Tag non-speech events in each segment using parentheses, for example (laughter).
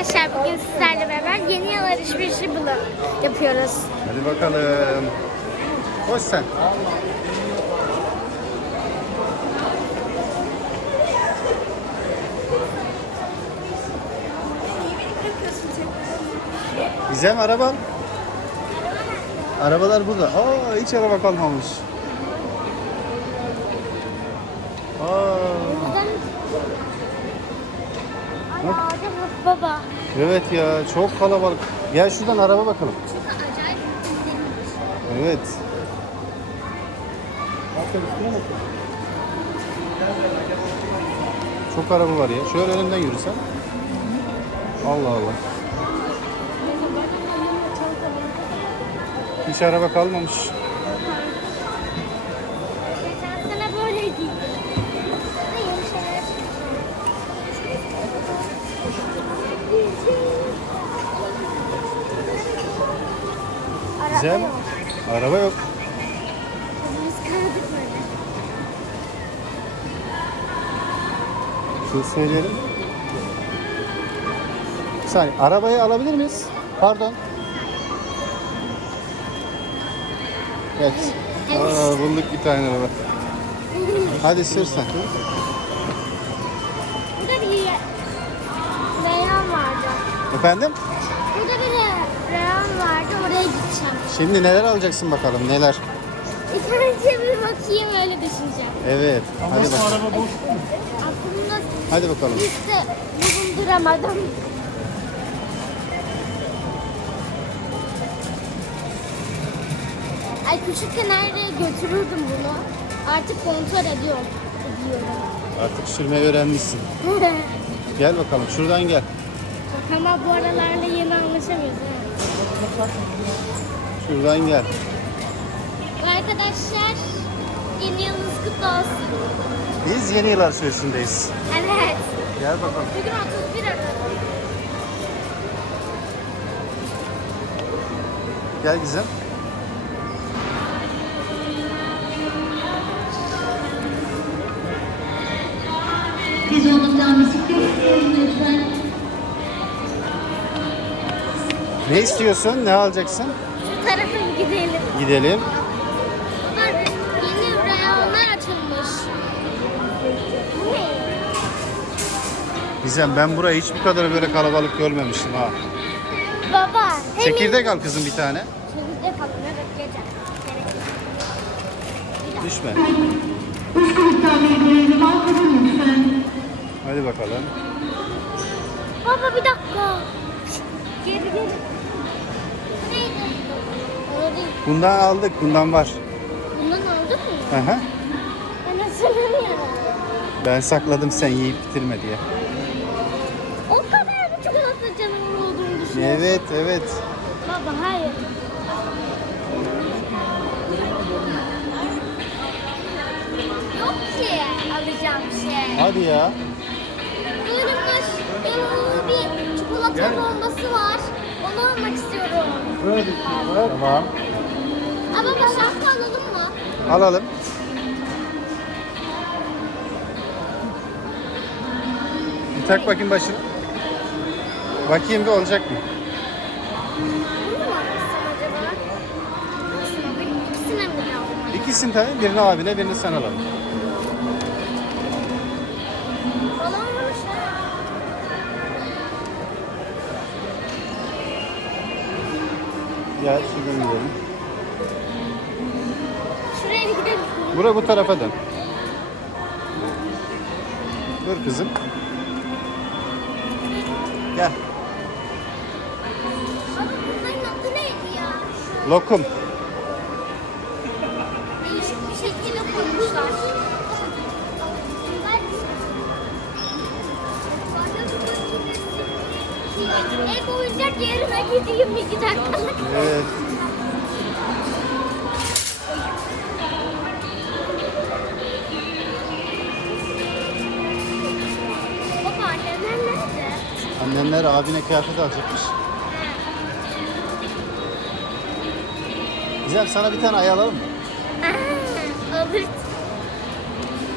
Arkadaşlar bugün sizlerle beraber yeni yıl alışverişi bulu yapıyoruz. Hadi bakalım. Hoş sen. Gizem araba. al. Arabalar burada. Aa hiç araba kalmamış. Aa, Ay ağaca bak baba. evet ya çok kalabalık. Gel şuradan araba bakalım. Acayip Evet. Çok araba var ya. Şöyle önünden yürüsen. Allah Allah. Hiç araba kalmamış. Güzel. yok. Araba yok. Biz böyle. Şunu söyleyelim. Bir saniye. Arabayı alabilir miyiz? Pardon. Evet. Aa, bulduk bir tane araba. Hadi sür sen. Burada bir reyan vardı. Efendim? Burada bir reyan vardı. Oraya gideceğim. Şimdi neler alacaksın bakalım neler? İlk önce bir bakayım öyle düşüneceğim. Evet. Hadi bakalım. Aklımda Hadi bakalım. liste bulunduramadım. Ay küçükken nereye götürürdüm bunu. Artık kontrol ediyorum. Ediyorum. Artık sürmeyi öğrenmişsin. (laughs) Gel bakalım şuradan gel. Ama bu aralarla yeni anlaşamıyoruz. ha. Şuradan gel. Arkadaşlar yeni yılınız kutlu olsun. Biz yeni yıl alışverişindeyiz. Evet. Gel bakalım. Bugün 31 Aralık. Gel Gizem. Biz olduktan bisiklet isteyelim lütfen. Ne istiyorsun? Ne alacaksın? Şu tarafa gidelim. Gidelim. Bunlar yeni reyonlar açılmış. Bu ne? Gizem ben burayı hiç bu kadar böyle kalabalık görmemiştim ha. Baba. hem- Çekirdek al kızım bir tane. Çekirdek alın. Evet. Düşme. Gruptan bir görelim arkadaşım lütfen. Hadi bakalım. Baba bir dakika. Geri geri. Bundan aldık. Bundan var. Bundan aldın mı? Hı hı. Ben hatırlamıyorum. Ben sakladım sen yiyip bitirme diye. O kadar mı çikolata canavarı olduğunu düşünüyorsun? Evet evet. Baba hayır. Yok ki alacağım şey. Hadi ya. Bölünmüş yanında bir çikolata bombası var. Onu almak istiyorum. Tamam. Ama şapka alalım mı? Alalım. Bir tak bakayım başına. Bakayım bir olacak mı? İkisini tabii. Birini abine birini sen alalım. Gel şuradan gidelim. Bura bu tarafa dön. Dur kızım. Gel. Baba bunların adı neydi ya? Lokum. Değişik bir şekilde koymuşlar. Ev oyuncak yerine gideyim iki dakikalık. Evet. Annenler abine kıyafet alacakmış. Güzel sana bir tane ay alalım mı? Aa, Olur.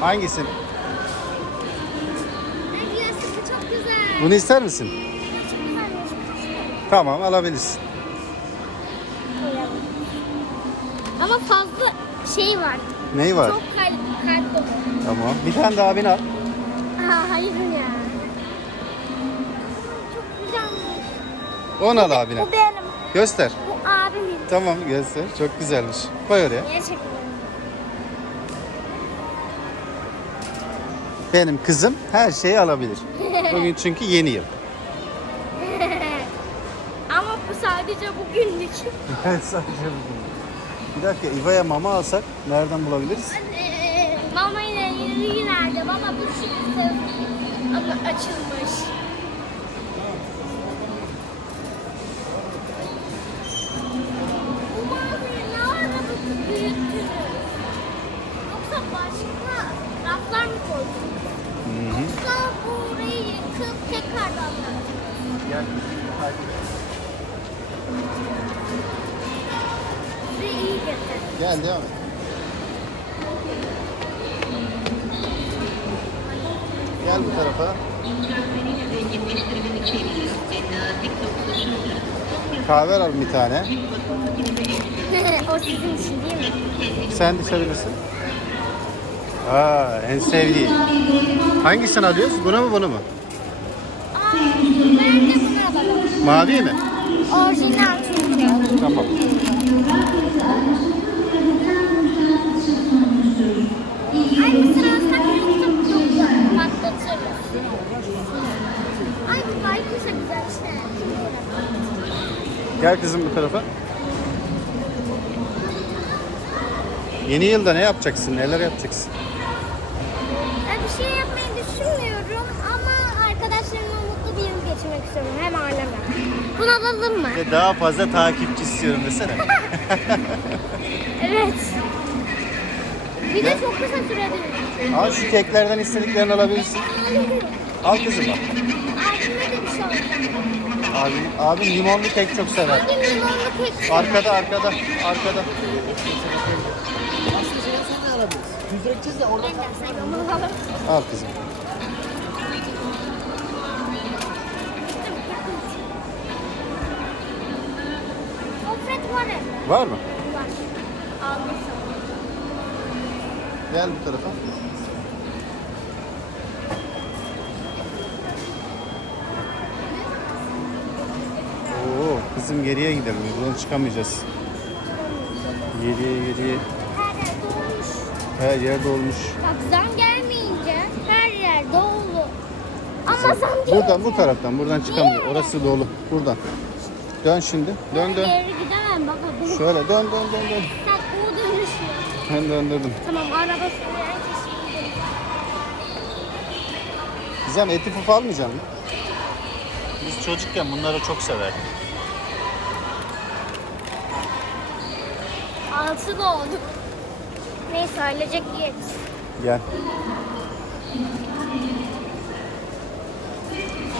Hangisi? Ay, Yastığı çok güzel. Bunu ister misin? Tamam alabilirsin. Ama fazla şey var. Neyi var? Çok kalp, kalp dolu. Tamam. Bir tane daha abin al. Aa, hayır ya. Onu al abine. Bu benim. Göster. Bu abimin. Tamam göster. Çok güzelmiş. Koy oraya. Gerçekten. Benim kızım her şeyi alabilir. (laughs) Bugün çünkü yeni yıl. (laughs) Ama bu sadece bugünlük. (laughs) Evet sadece bugün. Bir dakika İva'ya mama alsak nereden bulabiliriz? Anne. Mama yine yeri nerede? Baba bu çıktı. Ama açılmış. Bu tarafa. Kahve al bir tane. o sizin için değil mi? Sen içebilirsin. Aa, en sevdiği. Hangisini alıyoruz? Bunu mu bunu mu? Aa, ben de bunu alalım. Mavi mi? Orijinal. Tamam. Gel kızım bu tarafa. Yeni yılda ne yapacaksın? Neler yapacaksın? Ben bir şey yapmayı düşünmüyorum ama arkadaşlarımla mutlu bir yıl geçirmek istiyorum. Hem ailemle. Bunu alalım mı? Ve daha fazla takipçi istiyorum desene. (laughs) Evet. Bir de çok kısa sürede. Al şu keklerden istediklerini alabilirsin. Al kızım al. Abime de bir şey Abim, abim limonlu kek çok sever. Hangi limonlu kek? Arkada arkada arkada. Ben de sen onu alalım. Al kızım. Gofret var evde. Var mı? Var. Almışım. Gel bu tarafa. Kızım geriye gidelim. Buradan çıkamayacağız. Geriye geriye. Her yer dolmuş. Her yer dolmuş. Bak zam gelmeyince her yer dolu. Ama zam gelince Buradan bu taraftan buradan çıkamıyor. Orası dolu. Buradan. Dön şimdi. Dön dön. Geri gidemem baba. Bu Şöyle dön dön dön dön. sen U dönüşü. Ben döndürdüm. Tamam araba süren kişi. Gizem eti fufu almayacak mısın? Biz çocukken bunları çok severdik. Altı da oldu. Neyse ailecek yeriz. Gel.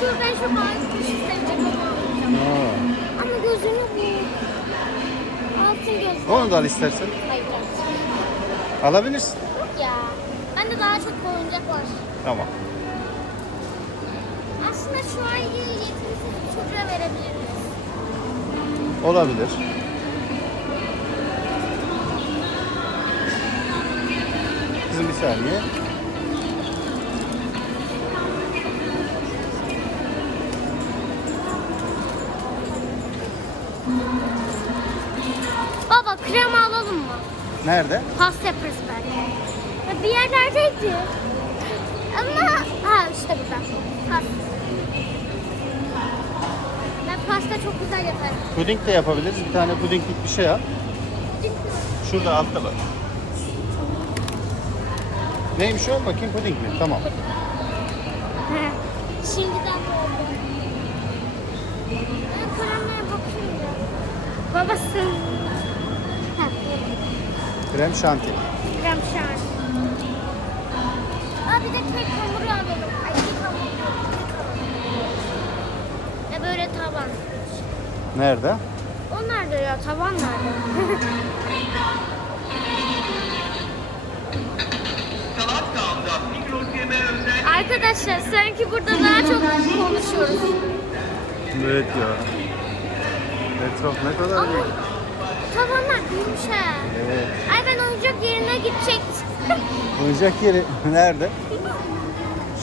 Dur ben şu mavi kuşu seveceğim. Aa, Ama gözünü bu. Altın gözlü. Onu da al istersen. Hayır. Alabilirsin. Yok ya. Bende daha çok oyuncak var. Tamam. Aslında şu an yetimsiz bir çocuğa verebiliriz. Olabilir. Saniye. Baba krema alalım mı? Nerede? Pasta yaparız belki. Bir yerlerdeydi. Ama ha işte burada. Pasta. Ben pasta çok güzel yaparım. Puding de yapabiliriz. Bir tane pudinglik bir şey al. Şurada altta bak. Neymiş o? Bakayım puding mi? Tamam. He. Şimdiden oldu. Ben bakayım da. Babası. Ha, Krem şanti. krem şanti. Aa bir de kek hamuru alalım. Ay kek hamuru. yok, kek hamuru. Ya böyle taban. Nerede? O nerede ya? Taban nerede? (laughs) Arkadaşlar sanki burada daha çok konuşuyoruz. Evet ya. Etraf ne kadar Ama büyük. tavanlar büyümüş ha. Evet. Ay ben oyuncak yerine gidecektim. (laughs) Oyuncak yeri nerede?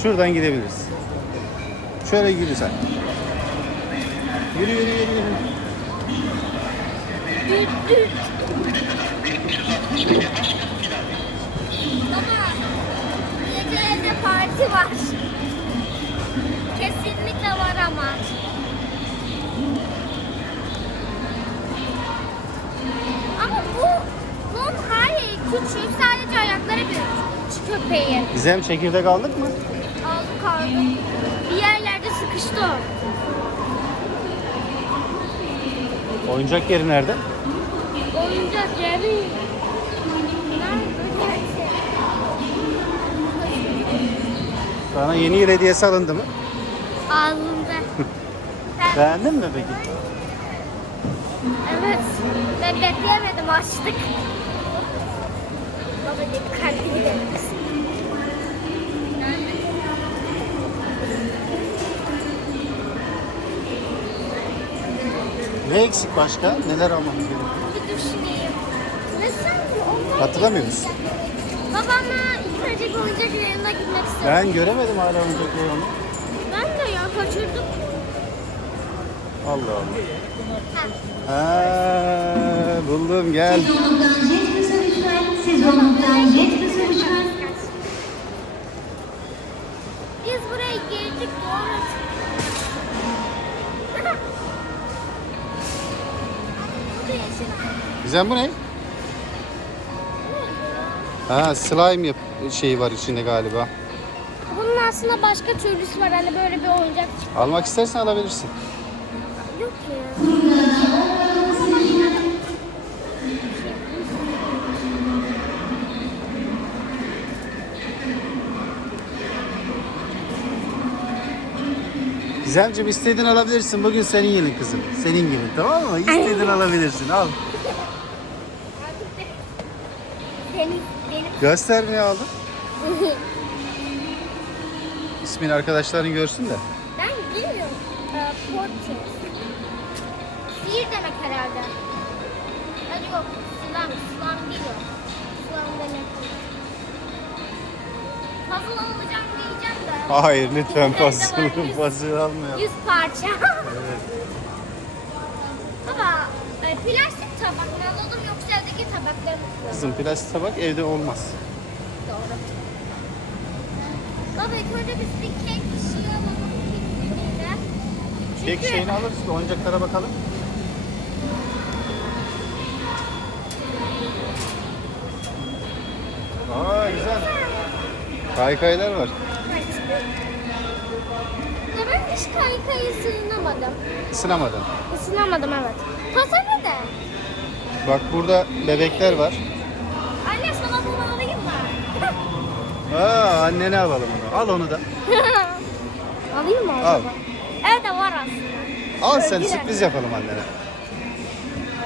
Şuradan gidebiliriz. Şöyle yürü sen. Yürü yürü yürü. yürü. Düt düt. Baba, gece parti var. Kesinlikle var ama. Ama bu, bunun hayır küçük sadece ayakları büyük. Şu köpeği. Gizem çekirdek aldık mı? Aldık aldık. Bir yerlerde sıkıştı o. Oyuncak yeri nerede? Oyuncak yeri. Nerede? Sana yeni yıl hediyesi alındı mı? Ben- (laughs) Beğendin mi peki? evet. Ben bekleyemedim açtık. Baba dikkatli gidelim. Ne eksik başka? Neler almamız gerekiyor? Bir düşüneyim. Nasıl? Onlar Hatırlamıyor musun? Babamla ilk önce bir oyuncak yerine gitmek istedim. Ben göremedim hala oyuncak onu. Ben de ya kaçırdım. Allah Allah. Ha. Ha, buldum gel. Siz yolundan jet kısa lütfen. Siz yolundan jet kısa lütfen. Biz buraya girdik doğru. (laughs) Gizem bu ne? Ha slime yap şeyi var içinde galiba. Bunun aslında başka türlüsü var. Hani böyle bir oyuncak Almak istersen alabilirsin. yok ya. Gizemciğim istediğin alabilirsin. Bugün senin yılın kızım. Senin gibi tamam mı? İstediğin alabilirsin. Al. Benim, benim. Göster ne aldın. (laughs) İsmini arkadaşların görsün de. ben bilmiyorum. Ee, portre. Sihir demek herhalde. Hadi yok. Slam. Slam değil o. Slam demek. Puzzle alacağım diyeceğim de. Hayır lütfen puzzle, puzzle almayalım. 100 parça. Evet. (laughs) Baba e, plastik tabak mı alalım yoksa evdeki tabakları mı? Kızım plastik tabak evde olmaz. Doğru. Baba ilk önce biz bir kek şey alalım. Kek Kek Çünkü şeyini alırız da oyuncaklara bakalım. Aa güzel. Kaykaylar var. Ya ben hiç kaykayı ısınamadım. Isınamadım. Isınamadım evet. Tasarı da. Bak burada bebekler var. Anne sana bunu alayım mı? (laughs) Aa annene alalım onu. Al onu da. (laughs) alayım mı Al. acaba? Evet de var aslında. Al sen Öyle. sürpriz yapalım annene.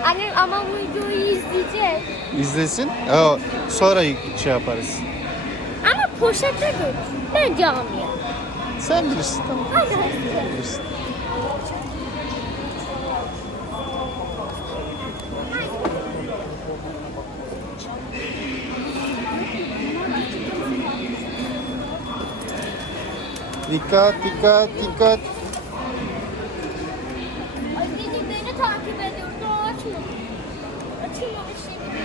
Annem ama bu videoyu izleyecek. İzlesin. Aa, sonra şey yaparız. Ama poşette gör. Bence almayayım. Sen bilirsin tamam. Hadi. Bilirsin. Dikkat dikkat dikkat. Anneciğim beni takip ediyor. Daha açma. Açılmamış şimdi.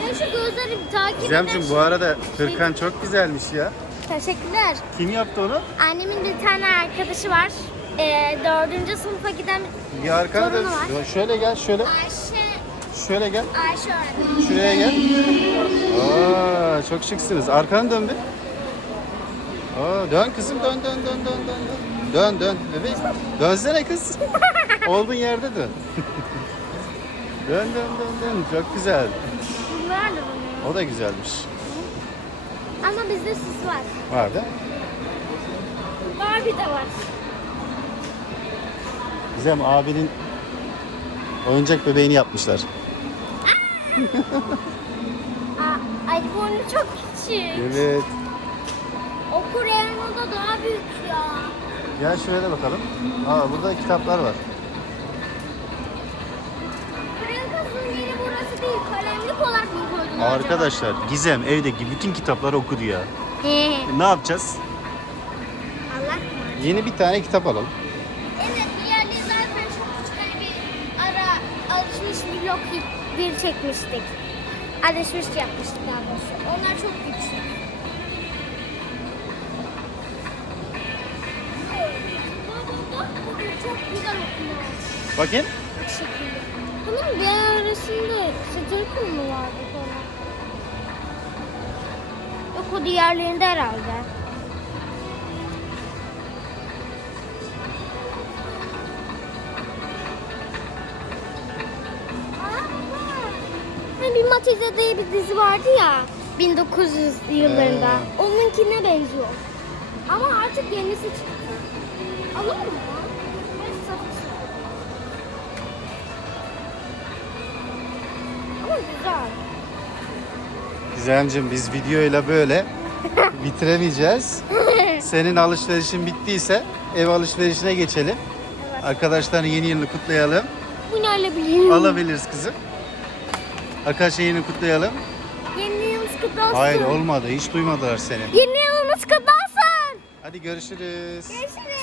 Ben şu gözlerimi takip Gizemciğim bu arada Türkan çok güzelmiş ya. Teşekkürler. Kim yaptı onu? Annemin bir tane arkadaşı var. Ee, dördüncü sınıfa giden Bir Torunu da var. şöyle gel şöyle. Ayşe, Şöyle gel. Ayşe öğretmen. Şuraya gel. Aa, çok şıksınız. Arkanı dön bir. Aa, dön kızım dön dön dön dön dön. Dön dön dön bebeğim. Dönsene kız. (laughs) Olduğun yerde dön. dön dön dön dön. Çok güzel. Bunlar da. O da güzelmiş. Ama bizde süs var. Var da. Barbie de var. Gizem abinin oyuncak bebeğini yapmışlar. Aa, (laughs) ay burnu çok küçük. Evet. O Koreyan'da daha büyük ya. Gel şuraya da bakalım. Aa burada kitaplar var. değil, kalemlik olarak mı koydun? Arkadaşlar Gizem evdeki bütün kitapları okudu ya. He. Ne yapacağız? Allah mı? Yeni bir tane kitap alalım. Evet, diğerleri zaten çok. Hani bir ara alışmış blok bir çekmiştik. Alışmış yapmıştık daha doğrusu. Onlar çok küçük. Çok güzel okuyor. Bu şekilde. Bunun bir arasında sıcak mı vardı falan? Yok o diğerlerinde herhalde. Hani bir Matize diye bir dizi vardı ya 1900 yıllarında. Ee. Onunkine benziyor. Ama artık yenisi çıktı. Alır mı? Ama güzel. Gizemciğim biz videoyla böyle (laughs) bitiremeyeceğiz. Senin alışverişin bittiyse ev alışverişine geçelim. Evet. Arkadaşların yeni yılını kutlayalım. Bunu alabilirim. Alabiliriz kızım. Arkadaşlar yeni kutlayalım. Yeni yılınız kutlu olsun. Hayır olmadı. Hiç duymadılar seni. Yeni yılınız kutlu olsun. Hadi görüşürüz. Görüşürüz.